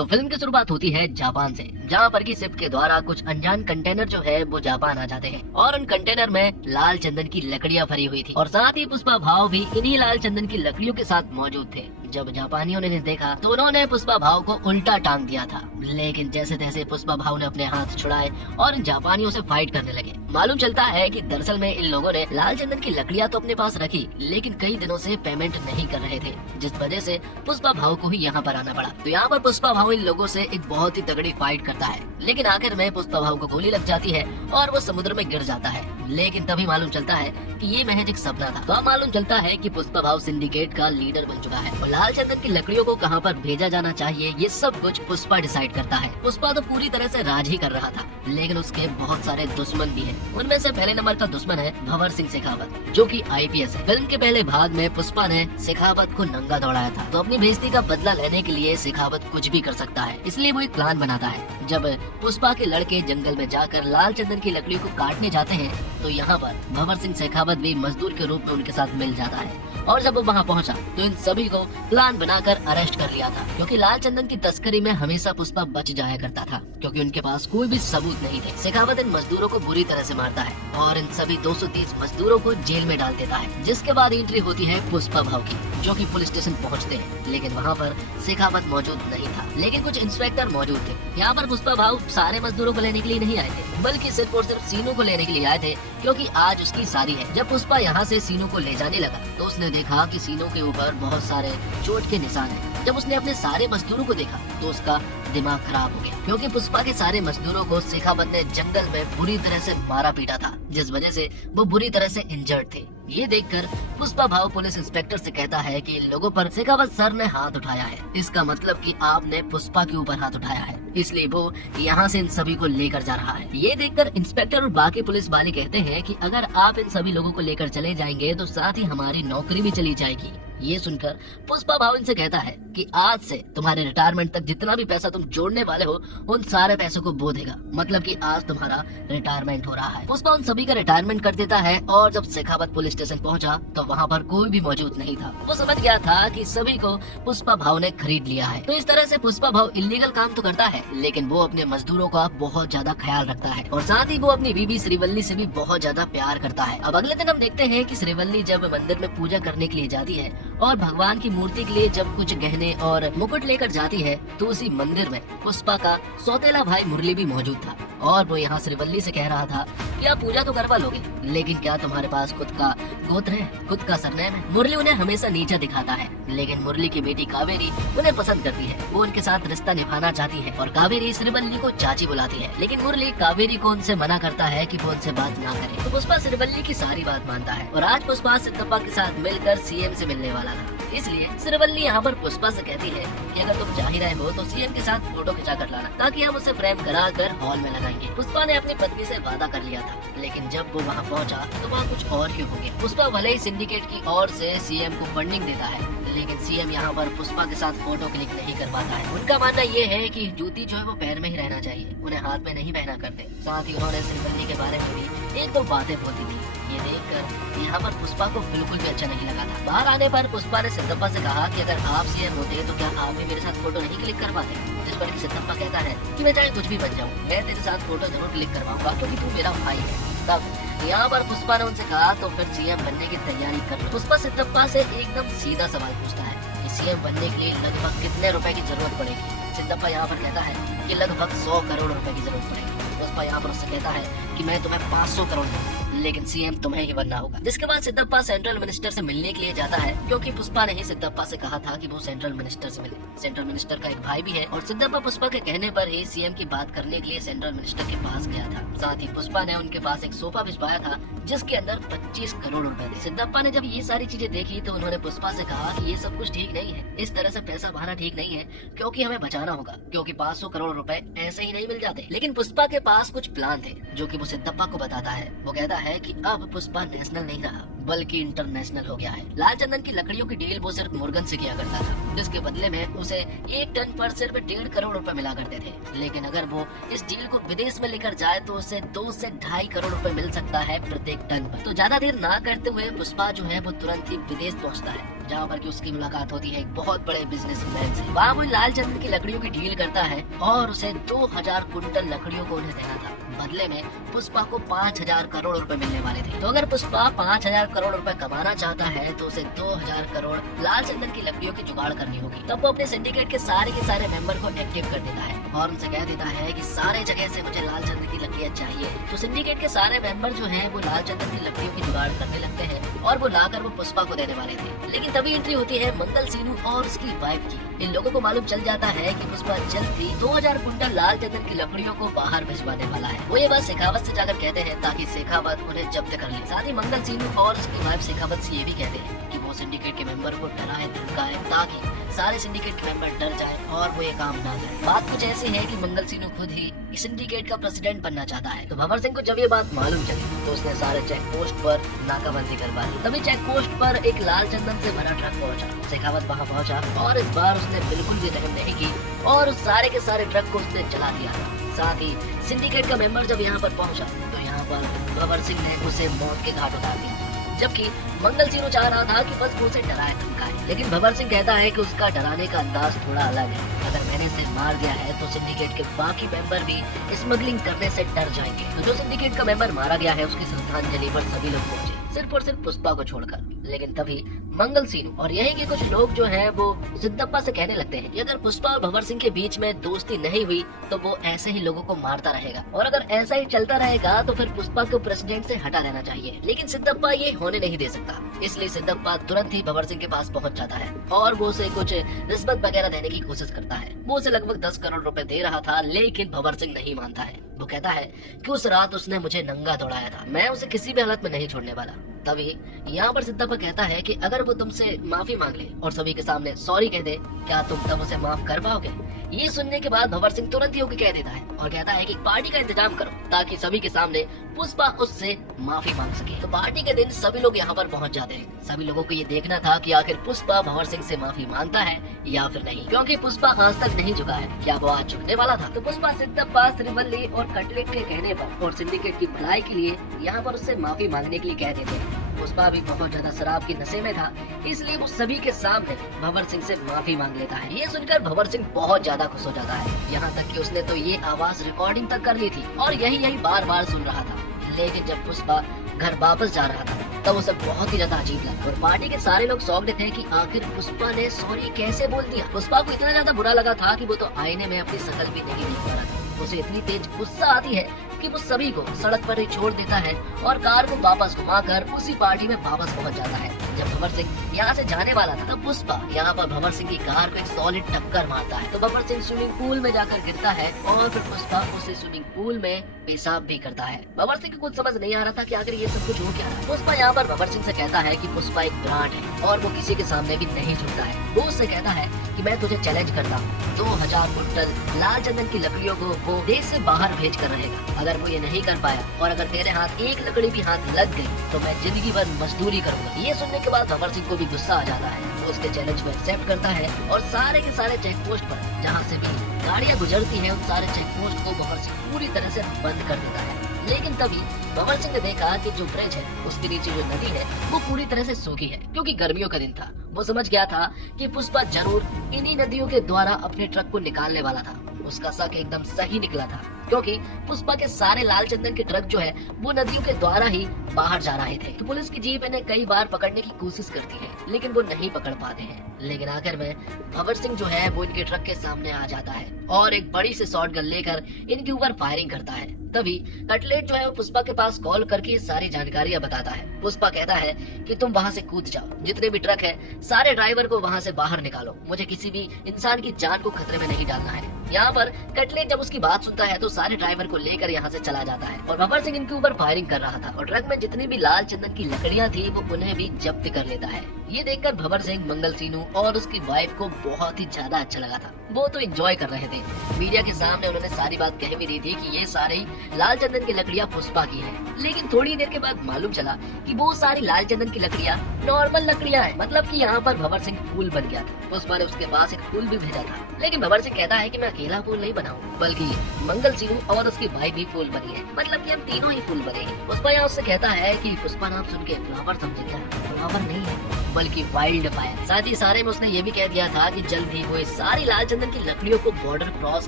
तो फिल्म की शुरुआत होती है जापान से, जहाँ पर की शिप के द्वारा कुछ अनजान कंटेनर जो है वो जापान आ जाते हैं और उन कंटेनर में लाल चंदन की लकड़ियाँ भरी हुई थी और साथ ही पुष्पा भाव भी इन्हीं लाल चंदन की लकड़ियों के साथ मौजूद थे। जब जापानियों ने इन्हें देखा तो उन्होंने पुष्पा भाव को उल्टा टांग दिया था, लेकिन जैसे तैसे पुष्पा भाव ने अपने हाथ छुड़ाए और इन जापानियों से फाइट करने लगे। मालूम चलता है कि दरअसल में इन लोगों ने लाल चंदन की लकड़ियां तो अपने पास रखी, लेकिन कई दिनों से पेमेंट नहीं कर रहे थे, जिस वजह से पुष्पा भाव को ही यहाँ पर आना पड़ा। तो यहाँ पर पुष्पा भाव इन लोगों से एक बहुत ही तगड़ी फाइट करता है, लेकिन आखिर में पुष्पा भाव को गोली लग जाती है और वो समुद्र में गिर जाता है। लेकिन तभी मालूम चलता है कि ये महज एक सपना था। तो अब मालूम चलता है कि पुष्पा भाव सिंडिकेट का लीडर बन चुका है और लाल चंदन की लकड़ियों को कहां पर भेजा जाना चाहिए ये सब कुछ पुष्पा डिसाइड करता है। पुष्पा तो पूरी तरह से राज ही कर रहा था, लेकिन उसके बहुत सारे दुश्मन भी हैं। उनमें से पहले नंबर का दुश्मन है भंवर सिंह शेखावत, जो कि आईपीएस है। फिल्म के पहले भाग में पुष्पा ने शेखावत को नंगा दौड़ाया था, तो अपनी बेइज्जती का बदला लेने के लिए शेखावत कुछ भी कर सकता है, इसलिए वो एक प्लान बनाता है। जब पुष्पा के लड़के जंगल में जाकर लाल चंदन की लकड़ियों को काटने जाते हैं तो यहाँ पर भंवर सिंह शेखावत भी मजदूर के रूप में उनके साथ मिल जाता है और जब वो वहाँ पहुँचा तो इन सभी को प्लान बनाकर अरेस्ट कर लिया था, क्योंकि लाल चंदन की तस्करी में हमेशा पुष्पा बच जाया करता था, क्योंकि उनके पास कोई भी सबूत नहीं थे। शेखावत इन मजदूरों को बुरी तरह से मारता है और इन सभी 230 मजदूरों को जेल में डाल देता है, जिसके बाद एंट्री होती है पुष्पा भाव की, जो कि पुलिस स्टेशन पहुंचते हैं। लेकिन वहां पर शेखावत मौजूद नहीं था, लेकिन कुछ इंस्पेक्टर मौजूद थे। यहाँ पर पुष्पा भाव सारे मजदूरों को लेने के लिए नहीं आए थे, बल्कि सिर्फ और सिर्फ सीनू को लेने के लिए आए थे, क्योंकि आज उसकी शादी है। जब पुष्पा यहाँ से सीनू को ले जाने लगा तो उसने देखा कि सीनू के ऊपर बहुत सारे चोट के निशान हैं। जब उसने अपने सारे मजदूरों को देखा तो उसका दिमाग खराब हो गया, क्योंकि पुष्पा के सारे मजदूरों को शेखावत ने जंगल में बुरी तरह से मारा पीटा था, जिस वजह से वो बुरी तरह से इंजर्ड थे। ये देखकर पुष्पा भाव पुलिस इंस्पेक्टर से कहता है कि इन लोगों पर शेखावत सर ने हाथ उठाया है, इसका मतलब कि आपने पुष्पा के ऊपर हाथ उठाया है, इसलिए वो यहाँ से इन सभी को लेकर जा रहा है। ये देखकर इंस्पेक्टर और बाकी पुलिस वाले कहते हैं कि अगर आप इन सभी लोगों को लेकर चले जाएंगे तो साथ ही हमारी नौकरी भी चली जाएगी। ये सुनकर पुष्पा भाव इनसे कहता है कि आज से तुम्हारे रिटायरमेंट तक जितना भी पैसा तुम जोड़ने वाले हो उन सारे पैसों को बो देगा, मतलब कि आज तुम्हारा रिटायरमेंट हो रहा है। पुष्पा उन सभी का रिटायरमेंट कर देता है और जब शेखावत पुलिस स्टेशन पहुंचा तो वहां पर कोई भी मौजूद नहीं था। वो समझ गया था कि सभी को पुष्पा भाव ने खरीद लिया है। तो इस तरह से पुष्पा भाव इलीगल काम तो करता है, लेकिन वो अपने मजदूरों का बहुत ज्यादा ख्याल रखता है और साथ ही वो अपनी बीबी श्रीवल्ली से भी बहुत ज्यादा प्यार करता है। अब अगले दिन हम देखते हैं कि श्रीवल्ली जब मंदिर में पूजा करने के लिए जाती है और भगवान की मूर्ति के लिए जब कुछ गहने और मुकुट लेकर जाती है तो उसी मंदिर में पुष्पा का सौतेला भाई मुरली भी मौजूद था और वो यहाँ श्रीवल्ली से कह रहा था कि आप पूजा तो करवा लोगे, लेकिन क्या तुम्हारे पास खुद का गोत्र है, खुद का सरनेम है? मुरली उन्हें हमेशा नीचा दिखाता है, लेकिन मुरली की बेटी कावेरी उन्हें पसंद करती है। वो उनके साथ रिश्ता निभाना चाहती है और कावेरी श्रीवल्ली को चाची बुलाती है, लेकिन मुरली कावेरी को उनसे मना करता है कि वो उनसे बात ना करे। तो पुष्पा श्रीवल्ली की सारी बात मानता है और आज पुष्पा सिद्धप्पा के साथ मिलकर सीएम से मिलने वाला था, इसलिए श्रीवल्ली यहाँ पर पुष्पा से कहती है कि अगर तुम जा ही रहे हो तो सीएम के साथ फोटो खिंचा कर लाना, ताकि हम उसे फ्रेम कराकर हॉल में लगाएंगे। पुष्पा ने अपनी पत्नी से वादा कर लिया था, लेकिन जब वो वहाँ पहुँचा तो वहाँ कुछ और ही हो गया। पुष्पा भले ही सिंडिकेट की ओर से सीएम को फंडिंग देता है, लेकिन सीएम यहाँ पर पुष्पा के साथ फोटो क्लिक नहीं करवाता है। उनका मानना ये है कि जूती जो है वो पैर में ही रहना चाहिए, उन्हें हाथ में नहीं पहना करते। साथ ही उन्होंने श्रीवल्ली के बारे में भी एक दो बातें बोली थी। ये देखकर यहाँ पर पुष्पा को बिल्कुल भी अच्छा नहीं लगा था। बाहर आने पर पुष्पा ने सिद्धप्पा से कहा कि अगर आप सीएम होते तो क्या आप भी मेरे साथ फोटो नहीं क्लिक करवाते? जिस पर सिद्धप्पा कहता है कि मैं चाहे कुछ भी बन जाऊँ, मैं तेरे साथ फोटो जरूर क्लिक करवाऊंगा, क्योंकि तू मेरा भाई है। तब यहाँ पर पुष्पा ने उनसे कहा तो फिर सीएम बनने की तैयारी कर लो। पुष्पा सिद्धप्पा से एकदम सीधा सवाल पूछता है कि सीएम बनने के लिए लगभग कितने रुपए की जरूरत पड़ेगी? सिद्धप्पा यहाँ पर कहता है कि लगभग 100 करोड़ रुपए की जरूरत पड़ेगी। पुष्पा यहाँ पर उससे कहता है कि मैं तुम्हें 500 करोड़ दूंगा, लेकिन सीएम तुम्हें ही बनना होगा। जिसके बाद सिद्धप्पा सेंट्रल मिनिस्टर से मिलने के लिए जाता है, क्योंकि पुष्पा ने ही सिद्धप्पा से कहा था कि वो सेंट्रल मिनिस्टर से मिले। सेंट्रल मिनिस्टर का एक भाई भी है और सिद्धप्पा पुष्पा के कहने पर ही सीएम की बात करने के लिए सेंट्रल मिनिस्टर के पास गया था। साथ ही पुष्पा ने उनके पास एक सोफा भिजवाया था जिसके अंदर 25 करोड़ रुपए थे। सिद्धप्पा ने जब ये सारी चीजें देखी तो उन्होंने पुष्पा से कहा कि ये सब कुछ ठीक नहीं है, इस तरह से पैसा बहाना ठीक नहीं है, क्योंकि हमें बचाना होगा, क्योंकि 500 करोड़ रुपए ऐसे ही नहीं मिल जाते। लेकिन पुष्पा के पास कुछ प्लान थे जो कि वो सिद्धप्पा को बताता है। वो कहता है कि अब पुष्पा नेशनल नहीं रहा, बल्कि इंटरनेशनल हो गया है। लाल चंदन की लकड़ियों की डील वो सिर्फ मुर्गन से किया करता था, जिसके बदले में उसे 1 टन पर सिर्फ 1.5 करोड़ रुपए मिला करते थे। लेकिन अगर वो इस डील को विदेश में लेकर जाए तो उसे 2 से 2.5 करोड़ रुपए मिल सकता है प्रत्येक टन पर। तो ज्यादा देर ना करते हुए पुष्पा जो है वो तुरंत ही विदेश पहुंचता है, जहाँ पर कि उसकी मुलाकात होती है एक बहुत बड़े बिजनेसमैन से। वहाँ वो लाल चंदन की लकड़ियों की डील करता है और उसे 2000 कुंटल लकड़ियों को उन्हें देना था। बदले में पुष्पा को 5000 करोड़ रुपए मिलने वाले थे। तो अगर पुष्पा 5000 करोड़ रुपए कमाना चाहता है तो उसे 2000 करोड़ लाल चंदन की लकड़ियों की जुगाड़ करनी होगी। तब वो अपने सिंडिकेट के सारे मेंबर को एक्टिव कर देता है और उनसे कह देता है कि सारे जगह से मुझे लाल चंदन की लकड़ियां चाहिए। तो सिंडिकेट के सारे मेंबर जो हैं वो लाल चंदन की लकड़ियों की जुगाड़ करने लगते हैं और वो लाकर वो पुष्पा को देने वाले थे। लेकिन तभी एंट्री होती है मंगल सीनू और उसकी वाइफ की। इन लोगों को मालूम चल जाता है कि पुष्पा जल्द ही 2000 कुंटल लाल चंदन की लकड़ियों को बाहर भिजवाने वाला है। वो ये बात शेखावत से जाकर कहते हैं ताकि शेखावत उन्हें जब्त कर ले। साथ ही मंगल सीनू और उसकी वाइफ शेखावत से ये भी कहते हैं कि वो सिंडिकेट के मेंबर को डराए धमकाए ताकि सारे सिंडिकेट के मेंबर डर जाए और वो ये काम ना करे। बात कुछ ऐसी है कि मंगल सीनू खुद ही इस सिंडिकेट का प्रेसिडेंट बनना चाहता है। तो भंवर सिंह को जब ये बात मालूम चली तो उसने सारे चेक पोस्ट पर नाकाबंदी करवा दी। तभी चेक पोस्ट पर एक लाल चंदन से भरा ट्रक पहुंचा। शेखावत वहां पहुंचा और इस बार उसने बिल्कुल भी रहम नहीं की और उस सारे के सारे ट्रक को उसने जला दिया। साथ ही सिंडिकेट का मेंबर जब यहाँ पर पहुंचा तो यहाँ पर भंवर सिंह ने उसे मौत के घाट उतार दिया, जबकि मंगल सीनू चाह रहा था कि बस वो उसे डराए धमकाए। लेकिन भंवर सिंह कहता है कि उसका डराने का अंदाज थोड़ा अलग है। अगर मैंने इसे मार दिया है तो सिंडिकेट के बाकी मेंबर भी स्मगलिंग करने से डर जाएंगे। तो जो सिंडिकेट का मेंबर मारा गया है उसकी श्रद्धांजलि पर सभी लोग पहुंचे, सिर्फ और सिर्फ पुष्पा को छोड़कर। लेकिन तभी मंगल सीनू और यही के कुछ लोग जो हैं वो सिद्धप्पा से कहने लगते हैं कि अगर पुष्पा और भंवर सिंह के बीच में दोस्ती नहीं हुई तो वो ऐसे ही लोगों को मारता रहेगा और अगर ऐसा ही चलता रहेगा तो फिर पुष्पा को प्रेसिडेंट से हटा देना चाहिए। लेकिन सिद्धप्पा ये होने नहीं दे सकता, इसलिए सिद्धप्पा तुरंत ही भंवर सिंह के पास पहुंच जाता है और वो उसे कुछ रिश्वत वगैरह देने की कोशिश करता है। वो उसे लगभग 10 करोड़ रुपए दे रहा था, लेकिन भंवर सिंह नहीं मानता है। वो कहता है कि उस रात उसने मुझे नंगा दौड़ाया था, मैं उसे किसी भी हालत में नहीं छोड़ने वाला। तभी यहाँ पर सिद्धप्पा कहता है कि अगर वो तुमसे माफी मांग ले और सभी के सामने सॉरी कह दे, क्या तुम तब उसे माफ कर पाओगे? ये सुनने के बाद भंवर सिंह तुरंत ही होकर कह देता है और कहता है कि पार्टी का इंतजाम करो ताकि सभी के सामने पुष्पा उससे माफी मांग सके। तो पार्टी के दिन सभी लोग यहाँ पर पहुँच जाते हैं। सभी लोगों को ये देखना था कि आखिर पुष्पा भंवर सिंह से माफी मांगता है या फिर नहीं, क्योंकि पुष्पा आज तक नहीं झुका है। क्या वो आज झुकने वाला था? तो पुष्पा सिद्धप्पा, श्रीवल्ली और कटलेट के कहने पर और सिंडिकेट की भलाई के लिए यहाँ पर उससे माफी मांगने के लिए कह देते हैं। पुष्पा भी बहुत ज्यादा शराब के नशे में था, इसलिए वो सभी के सामने भंवर सिंह से माफी मांग लेता है। ये सुनकर भंवर सिंह बहुत ज्यादा खुश हो जाता है, यहाँ तक कि उसने तो ये आवाज रिकॉर्डिंग तक कर ली थी और यही बार बार सुन रहा था। लेकिन जब पुष्पा घर वापस जा रहा था तब उसे बहुत ही ज्यादा अजीब लगा और पार्टी के सारे लोग शॉक्ड थे कि आखिर पुष्पा ने सॉरी कैसे बोल दिया। पुष्पा को इतना ज्यादा बुरा लगा था कि वो तो आईने में अपनी शक्ल भी नहीं देख पा रहा था। उसे इतनी तेज गुस्सा आती है कि वो सभी को सड़क पर ही छोड़ देता है और कार को वापस घुमाकर उसी पार्टी में वापस पहुंच जाता है। जब भंवर सिंह यहाँ से जाने वाला था तब पुष्पा यहाँ पर भंवर सिंह की कार को एक सॉलिड टक्कर मारता है। तो भंवर सिंह स्विमिंग पूल में जाकर गिरता है और फिर पुष्पा उसे स्विमिंग पूल में पेशाब भी करता है। भंवर सिंह को कुछ समझ नहीं आ रहा था कि आखिर ये सब कुछ हो क्या रहा। पुष्पा यहाँ पर भंवर सिंह से कहता है कि पुष्पा एक ब्रांड है और वो किसी के सामने भी नहीं झुकता है। वो उससे कहता है कि मैं तुझे चैलेंज करता हूँ, 2000 कुंटल लाल चंदन की लकड़ियों को वो देश से बाहर भेज कर रहेगा। अगर वो ये नहीं कर पाया और अगर तेरे हाथ एक लकड़ी भी हाथ लग गई तो मैं जिंदगी भर मजदूरी करूंगा। ये सुनने के बाद भंवर सिंह को भी गुस्सा आ जाता है। वो उसके चैलेंज को एक्सेप्ट करता है और सारे के सारे चेक पोस्ट पर जहाँ से भी गाड़ियाँ गुजरती है उन सारे चेक पोस्ट को भंवर सिंह पूरी तरह से बंद कर देता है। लेकिन तभी भंवर सिंह ने देखा कि जो ब्रिज है उसके नीचे जो नदी है वो पूरी तरह से सूखी है, क्योंकि गर्मियों का दिन था। वो समझ गया था कि पुष्पा जरूर इन्हीं नदियों के द्वारा अपने ट्रक को निकालने वाला था। उसका शक एकदम सही निकला था, क्योंकि पुष्पा के सारे लाल चंदन के ट्रक जो है वो नदियों के द्वारा ही बाहर जा रहे थे। तो पुलिस की जीप इन्हें कई बार पकड़ने की कोशिश करती है लेकिन वो नहीं पकड़ पाते हैं। लेकिन आखिर में भंवर सिंह जो है वो इनके ट्रक के सामने आ जाता है और एक बड़ी से शॉट गन लेकर इनके ऊपर फायरिंग करता है। तभी कटलेट जो है वो पुष्पा के पास कॉल करके सारी जानकारियां बताता है। पुष्पा कहता है कि तुम वहां से कूद जाओ, जितने भी ट्रक है सारे ड्राइवर को वहां से बाहर निकालो, मुझे किसी भी इंसान की जान को खतरे में नहीं डालना है। यहाँ पर कटलेट जब उसकी बात सुनता है तो सारे ड्राइवर को लेकर यहाँ से चला जाता है और भंवर सिंह इनके ऊपर फायरिंग कर रहा था और ट्रक में जितनी भी लाल चंदन की लकड़ियां थी वो उन्हें भी जब्त कर लेता है। ये देखकर भंवर सिंह, मंगल सीनू और उसकी वाइफ को बहुत ही ज्यादा अच्छा लगा था। वो तो एंजॉय कर रहे थे। मीडिया के सामने उन्होंने सारी बात कह भी दी थी कि ये सारे ही लाल चंदन की लकड़ियाँ पुष्पा की है। लेकिन थोड़ी देर के बाद मालूम चला कि वो सारी लाल चंदन की लकड़ियाँ नॉर्मल लकड़ियाँ हैं। मतलब कि यहाँ पर भंवर सिंह फूल बन गया था। पुष्पा ने उसके पास एक फूल भी भेजा था, लेकिन भंवर सिंह कहता है कि मैं अकेला फूल नहीं बनाऊं, बल्कि मंगल सीनू और उसकी भाई भी फूल बनी है। मतलब कि हम तीनों ही फूल बने हैं। पुष्पा यहाँ उससे कहता है कि पुष्पा नाम सुन के फ्लावर समझे क्या? फ्लावर नहीं है बल्कि वाइल्ड फायर। साथ ही सारे में उसने ये भी कह दिया था कि जल्द ही वो इस सारी लाल चंदन की लकड़ियों को बॉर्डर क्रॉस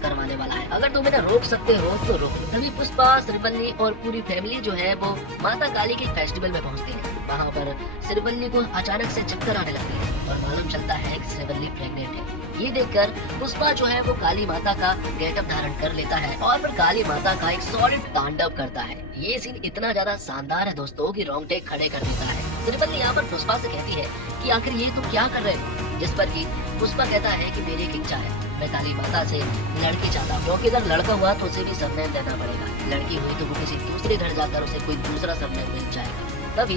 करवाने वाला है। अगर तुम इन्हें रोक सकते हो तो रोको। तभी पुष्पा, श्रीवल्ली और पूरी फैमिली जो है वो माता काली के फेस्टिवल में पहुंचते हैं। वहाँ पर श्रीवल्ली को अचानक से चक्कर आने लगते हैं और मालूम चलता है कि श्रीवल्ली प्रेग्नेंट है। ये देखकर पुष्पा जो है वो काली माता का गेटअप धारण कर लेता है और फिर काली माता का एक सॉलिड तांडव करता है। ये सीन इतना ज्यादा शानदार है दोस्तों कि रोंगटे खड़े कर देता है। श्रीवल्ली यहाँ पर पुष्पा से कहती है कि आखिर ये तुम क्या कर रहे हो? जिस पर कि पुष्पा कहता है कि मेरी एक इच्छा है, मैं काली माता से लड़की चाहता हूँ, क्योंकि अगर लड़का हुआ तो उसे भी सरनेम देना पड़ेगा। लड़की हुई तो वो किसी दूसरे घर जाकर उसे कोई दूसरा सरनेम मिल जाएगा। तभी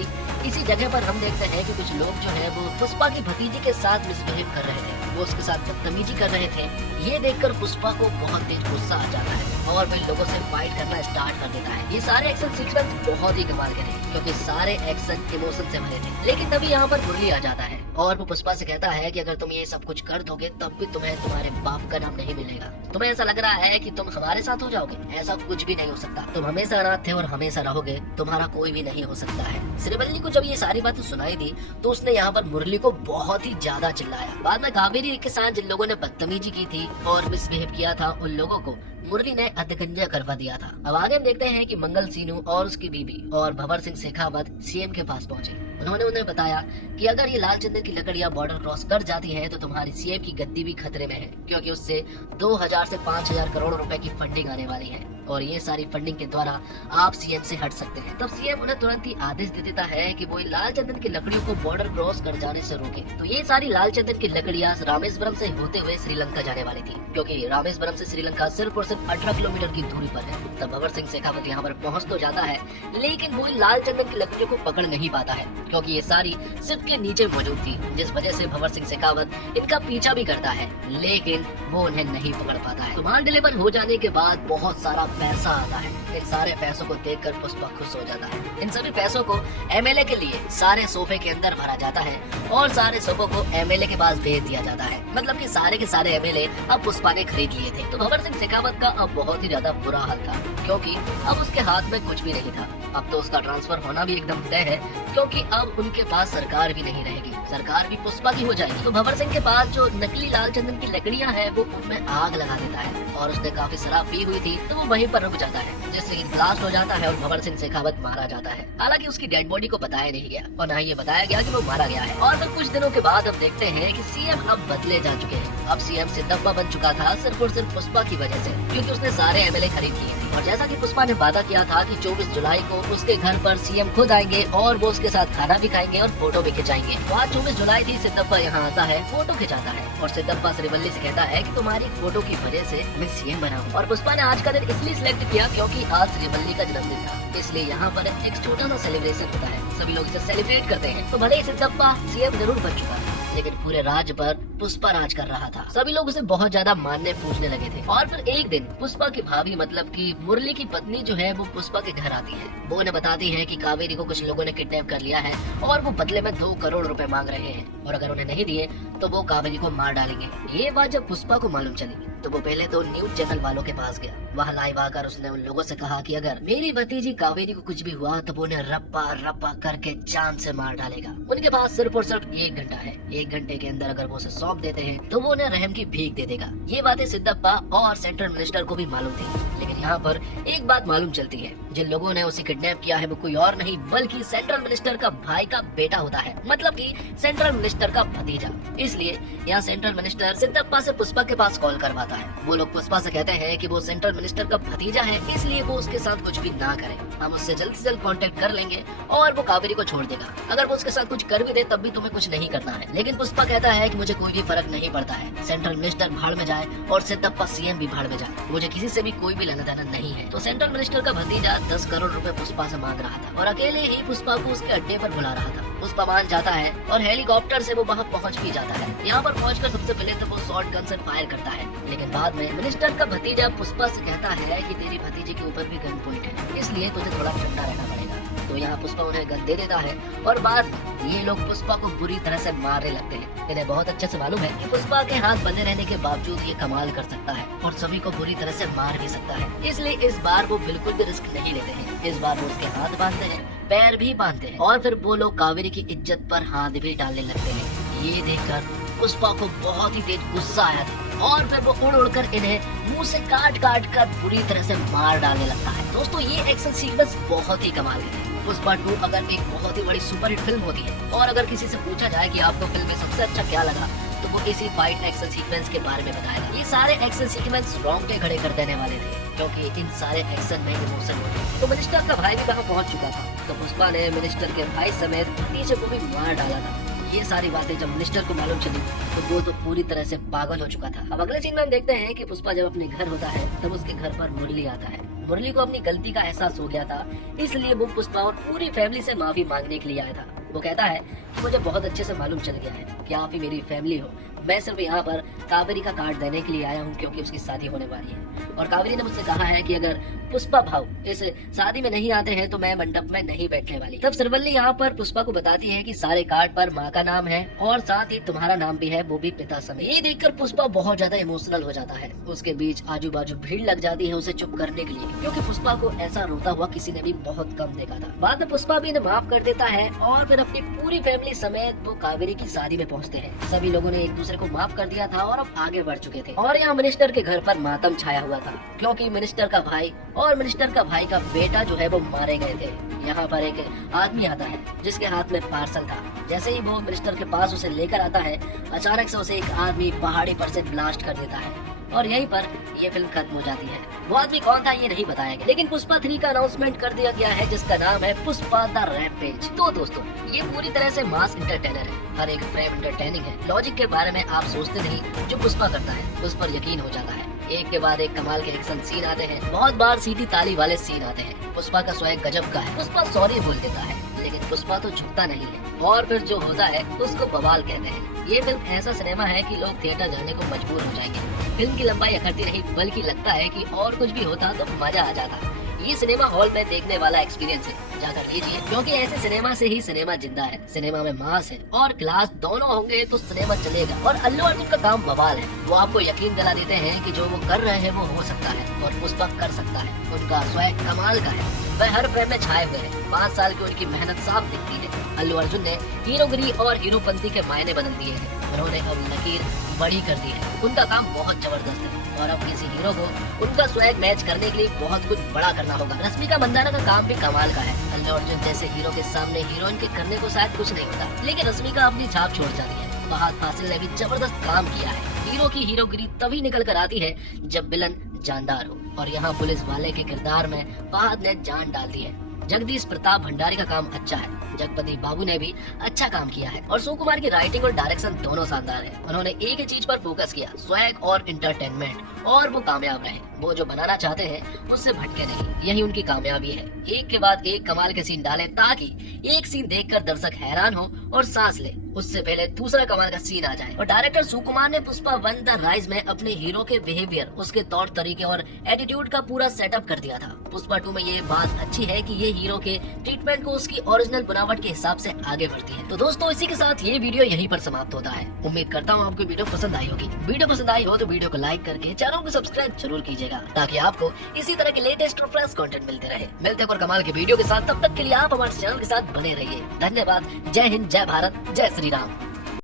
इसी जगह पर हम देखते हैं कि कुछ लोग जो है वो पुष्पा की भतीजी के साथ मिसबिहेव कर रहे थे। वो उसके साथ बदतमीजी कर रहे थे। ये देखकर पुष्पा को बहुत तेज गुस्सा आ जाता है और फिर लोगों से फाइट करना स्टार्ट कर देता है। ये सारे एक्शन सीक्वेंस बहुत ही कमाल के थे, क्योंकि सारे एक्शन इमोशन से भरे थे। लेकिन तभी यहाँ पर मुरली आ जाता है और वो पुष्पा से कहता है कि अगर तुम ये सब कुछ कर दोगे तब भी तुम्हें तुम्हारे बाप का नाम नहीं मिलेगा। तुम्हें ऐसा लग रहा है कि तुम हमारे साथ हो जाओगे? ऐसा कुछ भी नहीं हो सकता। तुम हमेशा अनाथ थे और हमेशा रहोगे। तुम्हारा कोई भी नहीं हो सकता है। श्रीवल्ली को जब ये सारी बातें सुनाई दी तो उसने यहाँ पर मुरली को बहुत ही ज्यादा चिल्लाया। बाद में कावेरी के साथ जिन लोगों ने बदतमीजी की थी और मिसबिहेव किया था उन लोगों को मुरली ने अधगंजा करवा दिया था। अब आगे हम देखते हैं कि मंगल सीनू और उसकी बीबी और भंवर सिंह शेखावत सीएम के पास पहुंचे। उन्होंने उन्हें बताया कि अगर ये लाल चंदन की लकड़ियां बॉर्डर क्रॉस कर जाती हैं तो तुम्हारी सीएम की गद्दी भी खतरे में है, क्योंकि उससे 2000 से 5000 करोड़ रुपए की फंडिंग आने वाली है और ये सारी फंडिंग के द्वारा आप सीएम से हट सकते हैं। तब सीएम उन्हें तुरंत ही आदेश दे देता है कि वो लाल चंदन की लकड़ियों को बॉर्डर क्रॉस कर जाने से रोके। तो ये सारी लाल चंदन की लकड़ियां रामेश्वरम से होते हुए श्रीलंका जाने वाली थी, क्योंकि रामेश्वरम से श्रीलंका सिर्फ और सिर्फ 18 किलोमीटर की दूरी पर है। तब भंवर सिंह शेखावत यहाँ पर पहुँच तो जाता है, लेकिन वो लाल चंदन की लकड़ियों को पकड़ नहीं पाता है, क्योंकि ये सारी शिप के नीचे मौजूद थी, जिस वजह से भंवर सिंह शेखावत इनका पीछा भी करता है, लेकिन वो उन्हें नहीं पकड़ पाता है। तो माल डिलीवर हो जाने के बाद बहुत सारा पैसा आता है। इन सारे पैसों को देखकर पुष्पा खुश हो जाता है। इन सभी पैसों को एमएलए के लिए सारे सोफे के अंदर भरा जाता है और सारे सोफों को एमएलए के पास भेज दिया जाता है। मतलब कि सारे के सारे एमएलए अब पुष्पा ने खरीद लिए थे। तो भंवर सिंह शेखावत का अब बहुत ही ज्यादा बुरा हाल था, क्योंकि अब उसके हाथ में कुछ भी नहीं था। अब तो उसका ट्रांसफर होना भी एकदम तय है, क्योंकि अब उनके पास सरकार भी नहीं रहेगी, सरकार भी पुष्पा की हो जाएगी। तो भंवर सिंह के पास जो नकली लाल चंदन की लकड़ियां हैं वो उनमें आग लगा देता है और उसने काफी शराब पी हुई थी, तो वो वहीं पर रुक जाता है, जिससे ब्लास्ट हो जाता है और भंवर सिंह शेखावत मारा जाता है। हालांकि उसकी डेड बॉडी को बताया नहीं गया और न ही ये बताया गया कि वो मारा गया है। और फिर कुछ दिनों के बाद हम देखते हैं कि सीएम अब बदले जा चुके हैं। अब सीएम सिद्धप्पा बन चुका था सिर्फ और सिर्फ पुष्पा की वजह से, क्योंकि उसने सारे एमएलए खरीद लिए थे। और जैसा कि पुष्पा ने वादा किया था कि 24 जुलाई को उसके घर पर सीएम खुद आएंगे और वो उसके साथ खाना भी खाएंगे और फोटो भी खिंचाएंगे। तो आज 24 जुलाई थी, सिद्धप्पा यहाँ आता है, फोटो खिंचाता है और सिद्धप्पा श्रीवल्ली से कहता है कि तुम्हारी फोटो की वजह से मैं सीएम बना हूँ। और पुष्पा ने आज का दिन इसलिए सिलेक्ट किया क्योंकि आज श्रीवल्ली का जन्मदिन था, इसलिए यहाँ पर एक छोटा सा सेलिब्रेशन होता है, सभी लोग इसे सेलिब्रेट करते हैं। तो भले ही सिद्धप्पा सीएम जरूर बन चुका था, लेकिन पूरे राज्य पर पुष्पा राज कर रहा था। सभी लोग उसे बहुत ज्यादा मानने पूछने लगे थे। और फिर एक दिन पुष्पा की भाभी मतलब कि मुरली की पत्नी जो है वो पुष्पा के घर आती है। वो उन्हें बताती है कि कावेरी को कुछ लोगों ने किडनैप कर लिया है और वो बदले में 2 करोड़ रुपए मांग रहे हैं और अगर उन्हें नहीं दिए तो वो कावेरी को मार डालेंगे। ये बात जब पुष्पा को मालूम चली तो वो पहले तो न्यूज चैनल वालों के पास गया। वहाँ लाइव आकर उसने उन लोगों से कहा कि अगर मेरी भतीजी कावेरी को कुछ भी हुआ तो वो उन्हें रप्पा रप्पा करके जान से मार डालेगा। उनके पास सिर्फ और सिर्फ 1 घंटा है, 1 घंटे के अंदर अगर वो उसे सौंप देते हैं तो वो उन्हें रहम की भीख दे देगा। ये बातें सिद्धप्पा और सेंट्रल मिनिस्टर को भी मालूम थी, लेकिन यहाँ पर एक बात मालूम चलती है, जिन लोगों ने उसे किडनैप किया है वो कोई और नहीं बल्कि सेंट्रल मिनिस्टर का भाई का बेटा होता है, मतलब कि सेंट्रल मिनिस्टर का भतीजा। इसलिए यहाँ सेंट्रल मिनिस्टर सिद्धप्पा से पुष्पा के पास कॉल करवाता है। वो लोग पुष्पा से कहते हैं कि वो सेंट्रल मिनिस्टर का भतीजा है, इसलिए वो उसके साथ कुछ भी ना करे, हम उससे जल्द से जल्द कांटेक्ट कर लेंगे और वो कावेरी को छोड़ देगा। अगर वो उसके साथ कुछ कर भी दे तब भी तुम्हें कुछ नहीं करना है। लेकिन पुष्पा कहता है कि मुझे कोई भी फर्क नहीं पड़ता है, सेंट्रल मिनिस्टर भाड़ में जाए और सिद्धप्पा सीएम भी भाड़ में जाए, मुझे किसी से भी कोई भी लेना देना नहीं है। तो सेंट्रल मिनिस्टर का भतीजा 10 करोड़ रुपए पुष्पा से मांग रहा था और अकेले ही पुष्पा को उसके अड्डे पर बुला रहा था। पुष्पा मान जाता है और हेलीकॉप्टर से वो वहाँ पहुँच भी जाता है। यहाँ पर पहुँचकर सबसे पहले तो वो शॉर्ट गन से फायर करता है, लेकिन बाद में मिनिस्टर का भतीजा पुष्पा से कहता है कि तेरी भतीजे के ऊपर भी गन पॉइंट है, इसलिए तुझे थोड़ा ठंडा रहना पड़ेगा। तो यहाँ पुष्पा उन्हें गन दे देता है और बाद में ये लोग पुष्पा को बुरी तरह से मारने लगते हैं। इन्हें बहुत अच्छे से मालूम है कि पुष्पा के हाथ बंधे रहने के बावजूद ये कमाल कर सकता है और सभी को बुरी तरह से मार भी सकता है, इसलिए इस बार वो बिल्कुल भी रिस्क नहीं लेते हैं। इस बार वो उसके हाथ बांधते हैं, पैर भी बांधते हैं और फिर वो लोग कावेरी की इज्जत पर हाथ भी डालने लगते हैं। ये देखकर पुष्पा को बहुत ही तेज गुस्सा आया था और फिर वो उड़ उड़कर इन्हें मुंह से काट काट कर बुरी तरह से मार डालने लगता है। दोस्तों ये एक्शन सीक्वेंस बहुत ही कमाल के थे। पुष्पा 2 अगर एक बहुत ही बड़ी सुपरहिट फिल्म होती है और अगर किसी से पूछा जाए कि आपको फिल्म में सबसे अच्छा क्या लगा, तो वो इसी फाइट एक्शन सीक्वेंस के बारे में बताएगा। ये सारे एक्शन सीक्वेंस रोंगटे खड़े कर देने वाले थे क्योंकि इन सारे एक्शन में इमोशन होते। तो मिनिस्टर का भाई भी वहाँ पहुँच चुका था, तो पुष्पा ने मिनिस्टर के भाई समेत भतीजे को भी मार डाला था। ये सारी बातें जब मिनिस्टर को मालूम चली तो वो तो पूरी तरह से पागल हो चुका था। अब अगले सीन में हम देखते हैं कि पुष्पा जब अपने घर होता है तब उसके घर पर मुरली आता है। मुरली को अपनी गलती का एहसास हो गया था, इसलिए वो पुष्पा और पूरी फैमिली से माफी मांगने के लिए आया था। वो कहता है कि मुझे बहुत अच्छे से मालूम चल गया है कि आप ही मेरी फैमिली हो, मैं सिर्फ यहाँ पर कावेरी का कार्ड देने के लिए आया हूँ क्योंकि उसकी शादी होने वाली है। और कावेरी ने मुझसे कहा है कि अगर पुष्पा भाव इस शादी में नहीं आते हैं तो मैं मंडप में नहीं बैठने वाली। तब श्रीवल्ली यहाँ पर पुष्पा को बताती है कि सारे कार्ड पर माँ का नाम है और साथ ही तुम्हारा नाम भी है, वो भी पिता समेत। ये देखकर पुष्पा बहुत ज्यादा इमोशनल हो जाता है। उसके बीच आजू बाजू भीड़ लग जाती है उसे चुप करने के लिए, क्योंकि पुष्पा को ऐसा रोता हुआ किसी ने भी बहुत कम देखा था। बाद में पुष्पा भी इन्हें माफ कर देता है और फिर अपनी पूरी फैमिली समेत वो कावेरी की शादी में पहुँचते हैं। सभी लोगों ने एक दूसरे को माफ कर दिया था और अब आगे बढ़ चुके थे। और यहाँ मिनिस्टर के घर पर मातम छाया हुआ था क्योंकि मिनिस्टर का भाई और मिनिस्टर का भाई का बेटा जो है वो मारे गए थे। यहाँ पर एक आदमी आता है जिसके हाथ में पार्सल था। जैसे ही वो मिनिस्टर के पास उसे लेकर आता है, अचानक से उसे एक आदमी पहाड़ी पर से ब्लास्ट कर देता है और यहीं पर ये फिल्म खत्म हो जाती है। वो आदमी कौन था ये नहीं बताया गया, लेकिन पुष्पा 3 का अनाउंसमेंट कर दिया गया है जिसका नाम है पुष्पा द रैम्पेज। तो दोस्तों ये पूरी तरह से मास इंटरटेनर है, हर एक फ्रेम इंटरटेनिंग है। लॉजिक के बारे में आप सोचते नहीं, जो पुष्पा करता है उस पर यकीन हो जाता है। एक के बाद एक कमाल के एक्शन सीन आते हैं, बहुत बार सीटी ताली वाले सीन आते हैं। पुष्पा का स्वैग गजब का है। पुष्पा सॉरी बोल देता है लेकिन पुष्पा तो झुकता नहीं है और फिर जो होता है उसको बवाल कहते हैं। ये फिल्म ऐसा सिनेमा है कि लोग थिएटर जाने को मजबूर हो जाएंगे। फिल्म की लंबाई अखरती नहीं बल्कि लगता है कि और कुछ भी होता तो मजा आ जाता। ये सिनेमा हॉल में देखने वाला एक्सपीरियंस है, जाकर लीजिए, क्योंकि ऐसे सिनेमा से ही सिनेमा जिंदा है। सिनेमा में मास है और क्लास दोनों होंगे तो सिनेमा चलेगा। और अल्लू अर्जुन का काम बवाल है, वो आपको यकीन दिला देते हैं कि जो वो कर रहे हैं वो हो सकता है और पुष्पा कर सकता है। उनका स्वैग कमाल का है, वह हर फ्रेम में छाए हुए हैं। 5 साल की उनकी मेहनत साफ दिखती है। अल्लू अर्जुन ने हीरोगिरी और हीरोपंती के मायने बदल दिए हैं। उन्होंने अब लकीर बड़ी कर दी है। उनका काम बहुत जबरदस्त है और अब किसी हीरो को उनका स्वैग मैच करने के लिए बहुत कुछ बड़ा करना होगा। रश्मिका मंदाना का काम भी कमाल का है। अल्लू अर्जुन जैसे हीरो के सामने हीरोइन के करने को शायद कुछ नहीं होता, लेकिन रश्मिका अपनी छाप छोड़ जाती है। फहद फासिल ने भी जबरदस्त काम किया है। हीरो की हीरोगिरी तभी निकल कर आती है जब विलन जानदार हो, और यहाँ पुलिस वाले के किरदार में फहद ने जान डाल दी है। जगदीश प्रताप भंडारी का काम अच्छा है। जगपति बाबू ने भी अच्छा काम किया है और सुकुमार की राइटिंग और डायरेक्शन दोनों शानदार है। उन्होंने एक ही चीज पर फोकस किया, स्वैग और इंटरटेनमेंट, और वो कामयाब रहे। वो जो बनाना चाहते हैं उससे भटके नहीं, यही उनकी कामयाबी है। एक के बाद एक कमाल के सीन डालें ताकि एक सीन देखकर दर्शक हैरान हो और सांस ले, उससे पहले दूसरा कमाल का सीन आ जाए। और डायरेक्टर सुकुमार ने पुष्पा 1 द राइज में अपने हीरो के बिहेवियर, उसके तौर तरीके और एटीट्यूड का पूरा सेटअप कर दिया था। पुष्पा 2 में ये बात अच्छी है कि ये हीरो के ट्रीटमेंट को उसकी ओरिजिनल बनावट के हिसाब से आगे बढ़ती है। तो दोस्तों इसी के साथ ये वीडियो यहीं पर समाप्त होता है। उम्मीद करता हूँ आपको वीडियो पसंद आई होगी। वीडियो पसंद आई हो तो वीडियो को लाइक करके चैनल को सब्सक्राइब जरूर कीजिएगा, ताकि आपको इसी तरह के लेटेस्ट और फ्रेश कंटेंट मिलते रहे। मिलते हैं और कमाल के वीडियो के साथ, तब तक के लिए आप हमारे चैनल के साथ बने रहिए। धन्यवाद। जय हिंद, जय भारत, जय श्री राम।